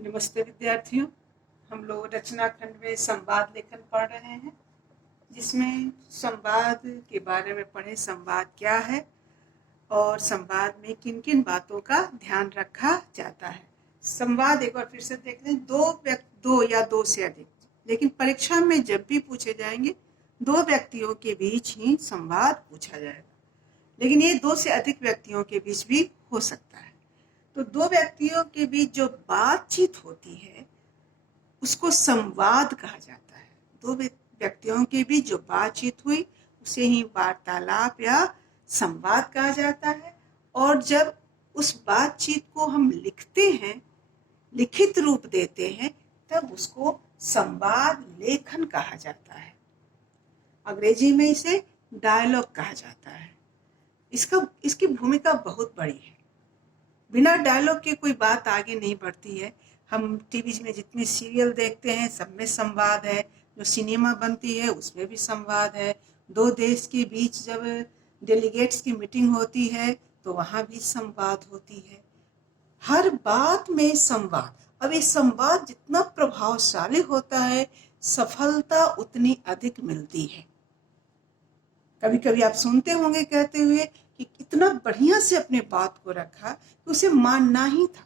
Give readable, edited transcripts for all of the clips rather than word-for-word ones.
नमस्ते विद्यार्थियों। हम लोग रचना खंड में संवाद लेखन पढ़ रहे हैं, जिसमें संवाद के बारे में पढ़े। संवाद क्या है और संवाद में किन किन बातों का ध्यान रखा जाता है। संवाद एक बार फिर से देख लें। दो या दो से अधिक, लेकिन परीक्षा में जब भी पूछे जाएंगे दो व्यक्तियों के बीच ही संवाद पूछा जाएगा, लेकिन ये दो से अधिक व्यक्तियों के बीच भी हो सकता है। तो दो व्यक्तियों के बीच जो बातचीत होती है उसको संवाद कहा जाता है। दो व्यक्तियों के बीच जो बातचीत हुई उसे ही वार्तालाप या संवाद कहा जाता है। और जब उस बातचीत को हम लिखते हैं, लिखित रूप देते हैं, तब उसको संवाद लेखन कहा जाता है। अंग्रेजी में इसे डायलॉग कहा जाता है। इसकी भूमिका बहुत बड़ी है। बिना डायलॉग के कोई बात आगे नहीं बढ़ती है। हम टीवी में जितने सीरियल देखते हैं सब में संवाद है, जो सिनेमा बनती है उसमें भी संवाद है। दो देश के बीच जब डेलीगेट्स की मीटिंग होती है तो वहाँ भी संवाद होती है। हर बात में संवाद। अब ये संवाद जितना प्रभावशाली होता है, सफलता उतनी अधिक मिलती है। कभी कभी आप सुनते होंगे कहते हुए कि कितना बढ़िया से अपने बात को रखा कि उसे मानना ही था।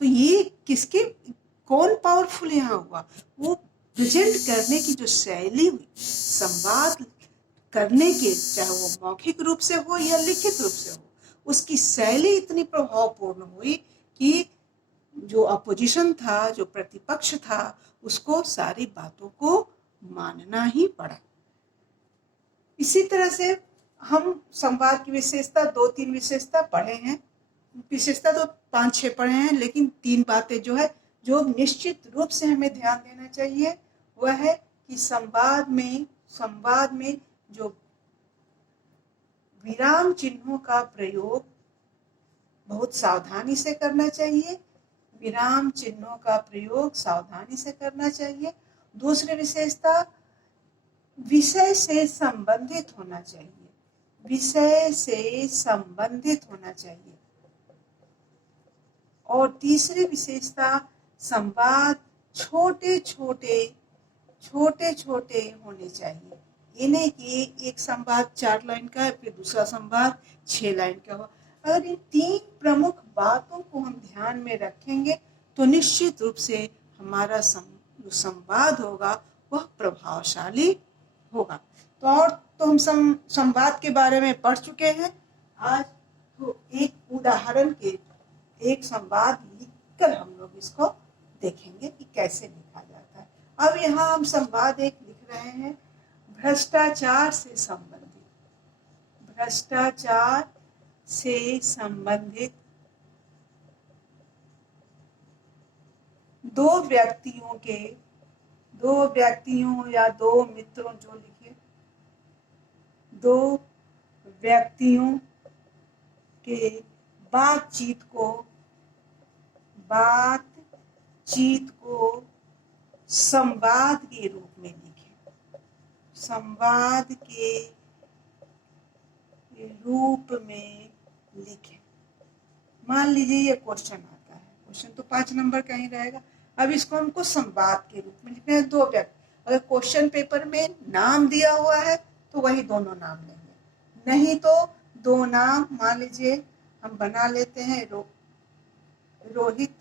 तो ये कौन पावरफुल यहाँ हुआ? वो प्रेजेंट करने की जो शैली हुई, संवाद करने के, चाहे वो मौखिक रूप से हो या लिखित रूप से हो, उसकी शैली इतनी प्रभावपूर्ण हुई कि जो अपोजिशन था, जो प्रतिपक्ष था, उसको सारी बातों को मानना ही पड़ा। इसी तरह से हम संवाद की विशेषता, दो तीन विशेषता पढ़े हैं। विशेषता तो 5-6 पढ़े हैं, लेकिन 3 बातें जो है जो निश्चित रूप से हमें ध्यान देना चाहिए वह है कि संवाद में जो विराम चिन्हों का प्रयोग बहुत सावधानी से करना चाहिए। विराम चिन्हों का प्रयोग सावधानी से करना चाहिए। दूसरी विशेषता, विषय से संबंधित होना चाहिए। विषय से संबंधित होना चाहिए। और तीसरी विशेषता, संवाद छोटे छोटे होने चाहिए। ये नहीं कि एक संवाद 4 लाइन का है, फिर दूसरा संवाद 6 लाइन का हो। अगर इन 3 प्रमुख बातों को हम ध्यान में रखेंगे तो निश्चित रूप से हमारा संवाद होगा वह प्रभावशाली होगा। तो हम संवाद के बारे में पढ़ चुके हैं। आज तो एक उदाहरण के एक संवाद लिखकर हम लोग इसको देखेंगे कि कैसे लिखा जाता है। अब यहाँ हम संवाद एक लिख रहे हैं, भ्रष्टाचार से संबंधित। भ्रष्टाचार से संबंधित दो व्यक्तियों या दो मित्रों, जो लिखे, दो व्यक्तियों के बातचीत को संवाद के रूप में लिखें। संवाद के रूप में लिखें। मान लीजिए ये क्वेश्चन आता है, क्वेश्चन तो 5 नंबर का ही रहेगा। अब इसको हमको संवाद के रूप में लिखना है। दो व्यक्ति, अगर क्वेश्चन पेपर में नाम दिया हुआ है तो वही दोनों नाम लेंगे, नहीं तो 2 नाम, मान लीजिए हम बना लेते हैं रोहित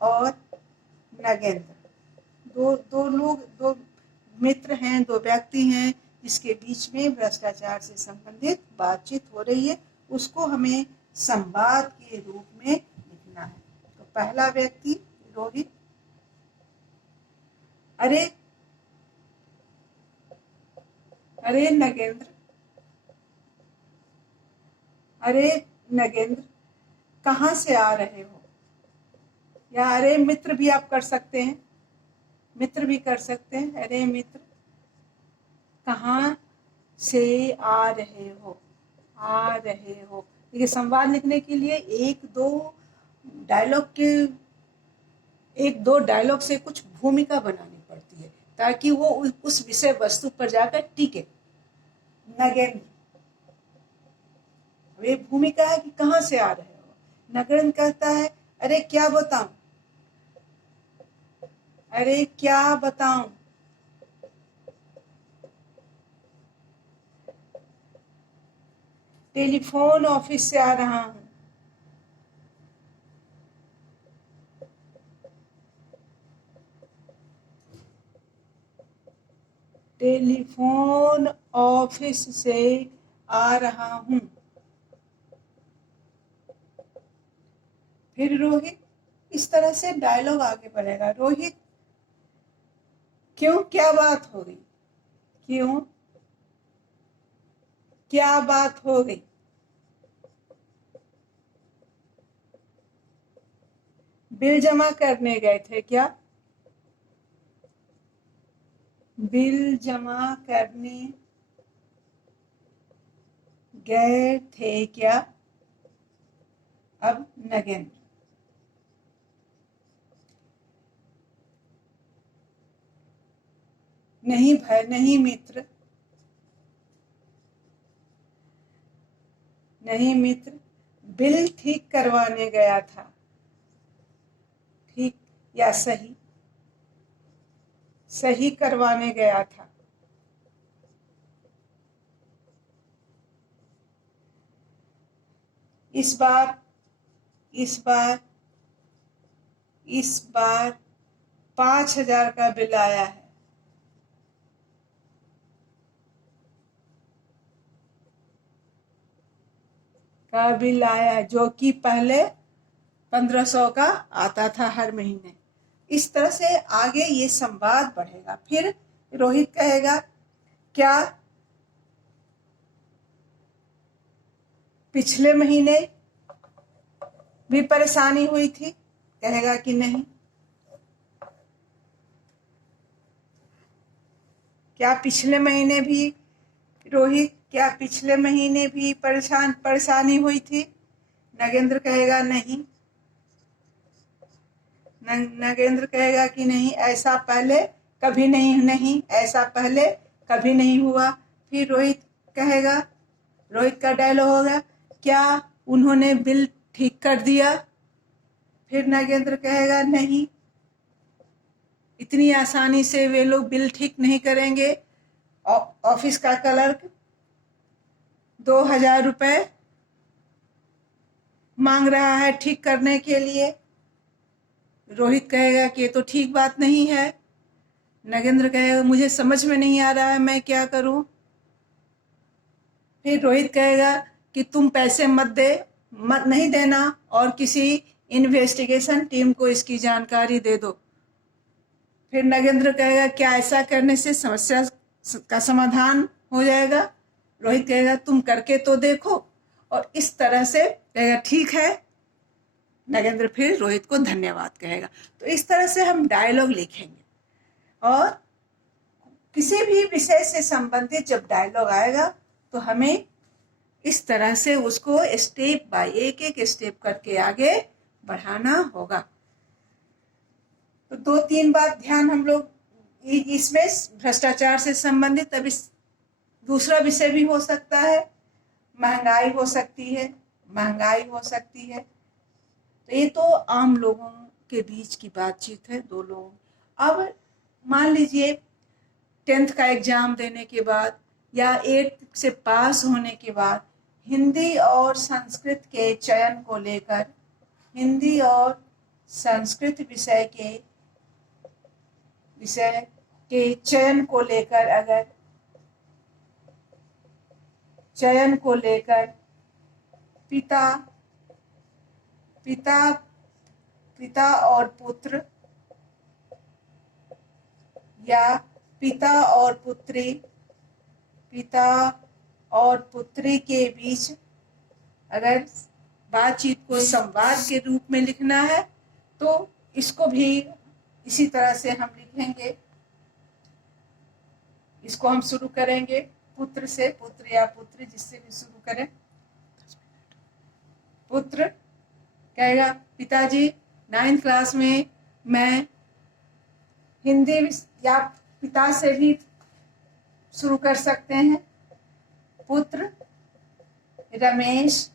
और नगेंद्र। दो मित्र हैं, दो व्यक्ति हैं जिसके बीच में भ्रष्टाचार से संबंधित बातचीत हो रही है, उसको हमें संवाद के रूप में लिखना है। तो पहला व्यक्ति रोहित, अरे नगेंद्र कहाँ से आ रहे हो? या अरे मित्र भी आप कर सकते हैं, मित्र भी कर सकते हैं। अरे मित्र कहाँ से आ रहे हो? देखिए, संवाद लिखने के लिए एक दो डायलॉग से कुछ भूमिका बनानी पड़ती है ताकि वो उस विषय वस्तु पर जाकर टिके। नगेंद्र, वे भूमिका है कि कहाँ से आ रहे हो। नगेंद्र कहता है, अरे क्या बताऊं, अरे क्या बताऊं, टेलीफोन ऑफिस से आ रहा हूं। टेलीफोन ऑफिस से आ रहा हूं। फिर रोहित, इस तरह से डायलॉग आगे बढ़ेगा। रोहित, क्यों, क्या बात हो गई? क्यों, क्या बात हो गई? बिल जमा करने गए थे क्या? बिल जमा करने गए थे क्या? अब नगेंद्र, नहीं भाई, नहीं मित्र, नहीं मित्र, बिल ठीक करवाने गया था। ठीक या सही? सही करवाने गया था। इस बार इस बार इस बार 5,000 का बिल आया है। का बिल आया है, जो कि पहले 1,500 का आता था हर महीने। इस तरह से आगे ये संवाद बढ़ेगा। फिर रोहित कहेगा, क्या पिछले महीने भी परेशानी हुई थी? कहेगा कि नहीं। क्या पिछले महीने भी, रोहित, क्या पिछले महीने भी परेशानी हुई थी? नगेंद्र कहेगा नहीं। नगेंद्र कहेगा कि नहीं, ऐसा पहले कभी नहीं, ऐसा पहले कभी नहीं हुआ। फिर रोहित कहेगा, रोहित का डायलॉग होगा, क्या उन्होंने बिल ठीक कर दिया? फिर नगेंद्र कहेगा नहीं, इतनी आसानी से वे लोग बिल ठीक नहीं करेंगे। ऑफिस का क्लर्क 2,000 रुपए मांग रहा है ठीक करने के लिए। रोहित कहेगा कि ये तो ठीक बात नहीं है। नगेंद्र कहेगा, मुझे समझ में नहीं आ रहा है, मैं क्या करूं? फिर रोहित कहेगा कि तुम पैसे मत नहीं देना और किसी इन्वेस्टिगेशन टीम को इसकी जानकारी दे दो। फिर नगेंद्र कहेगा, क्या ऐसा करने से समस्या का समाधान हो जाएगा? रोहित कहेगा, तुम करके तो देखो। और इस तरह से कहेगा, ठीक है। नगेंद्र फिर रोहित को धन्यवाद कहेगा। तो इस तरह से हम डायलॉग लिखेंगे। और किसी भी विषय से संबंधित जब डायलॉग आएगा तो हमें इस तरह से उसको स्टेप बाय एक स्टेप करके आगे बढ़ाना होगा। तो 2-3 बात ध्यान हम लोग इसमें, भ्रष्टाचार से संबंधित। अब इस दूसरा विषय भी हो सकता है, महंगाई हो सकती है, महंगाई हो सकती है। तो ये तो आम लोगों के बीच की बातचीत है, दो लोग। अब मान लीजिए 10th का एग्जाम देने के बाद या 8th से पास होने के बाद हिंदी और संस्कृत के चयन को लेकर, हिंदी और संस्कृत विषय के चयन को लेकर, अगर चयन को लेकर पिता पिता पिता और पुत्र या पिता और पुत्री के बीच अगर बातचीत को संवाद के रूप में लिखना है तो इसको भी इसी तरह से हम लिखेंगे। इसको हम शुरू करेंगे पुत्र से, पुत्र या पुत्री, जिससे भी शुरू करें। पुत्र कहेगा, पिताजी 9th क्लास में मैं हिंदी, या पिता से भी शुरू कर सकते हैं। पुत्र रमेश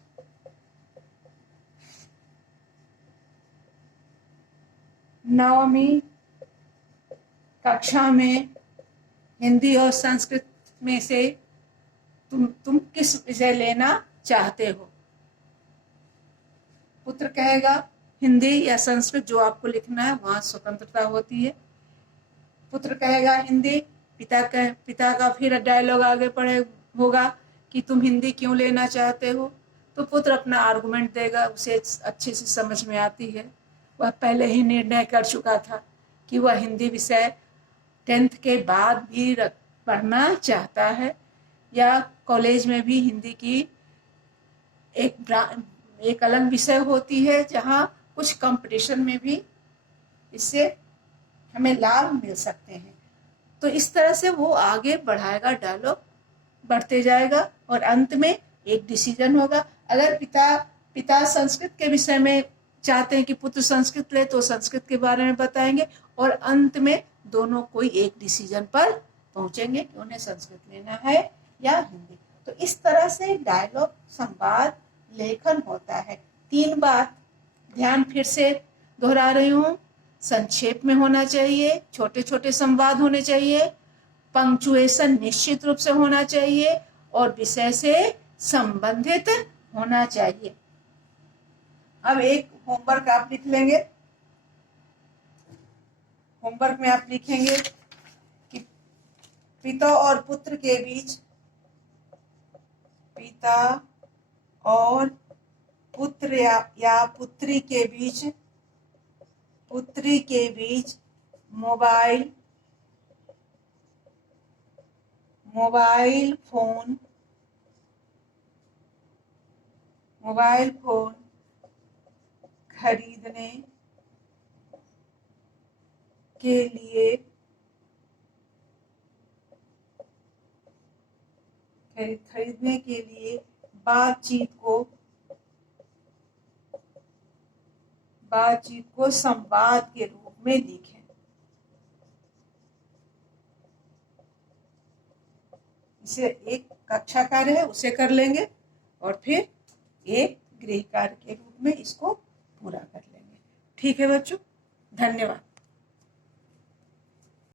9वीं कक्षा में हिंदी और संस्कृत में से तुम किस विषय लेना चाहते हो? पुत्र कहेगा हिंदी या संस्कृत, जो आपको लिखना है, वहां स्वतंत्रता होती है। पुत्र कहेगा हिंदी, पिता का फिर डायलॉग आगे पढ़े होगा कि तुम हिंदी क्यों लेना चाहते हो। तो पुत्र अपना आर्गुमेंट देगा, उसे अच्छे से समझ में आती है, वह पहले ही निर्णय कर चुका था कि वह हिंदी विषय 10th के बाद भी पढ़ना चाहता है, या कॉलेज में भी हिंदी की एक अलग विषय होती है जहाँ कुछ कंपटीशन में भी इससे हमें लाभ मिल सकते हैं। तो इस तरह से वो आगे बढ़ाएगा, डायलॉग बढ़ते जाएगा और अंत में एक डिसीजन होगा। अगर पिता संस्कृत के विषय में चाहते हैं कि पुत्र संस्कृत ले, तो संस्कृत के बारे में बताएंगे और अंत में दोनों कोई एक डिसीजन पर पहुंचेंगे कि उन्हें संस्कृत लेना है या हिंदी। तो इस तरह से डायलॉग, संवाद लेखन होता है। 3 बात ध्यान फिर से दोहरा रही हूँ। संक्षेप में होना चाहिए, छोटे छोटे संवाद होने चाहिए, पंक्चुएशन निश्चित रूप से होना चाहिए और विषय से संबंधित होना चाहिए। अब एक होमवर्क आप लिख लेंगे। होमवर्क में आप लिखेंगे कि पिता और पुत्र के बीच, पिता और पुत्र या पुत्री के बीच मोबाइल फोन खरीदने के लिए बातचीत को संवाद के रूप में लिखें। इसे एक कक्षा कार्य है, उसे कर लेंगे और फिर एक गृह कार्य के रूप में इसको पूरा कर लेंगे। ठीक है बच्चों, धन्यवाद।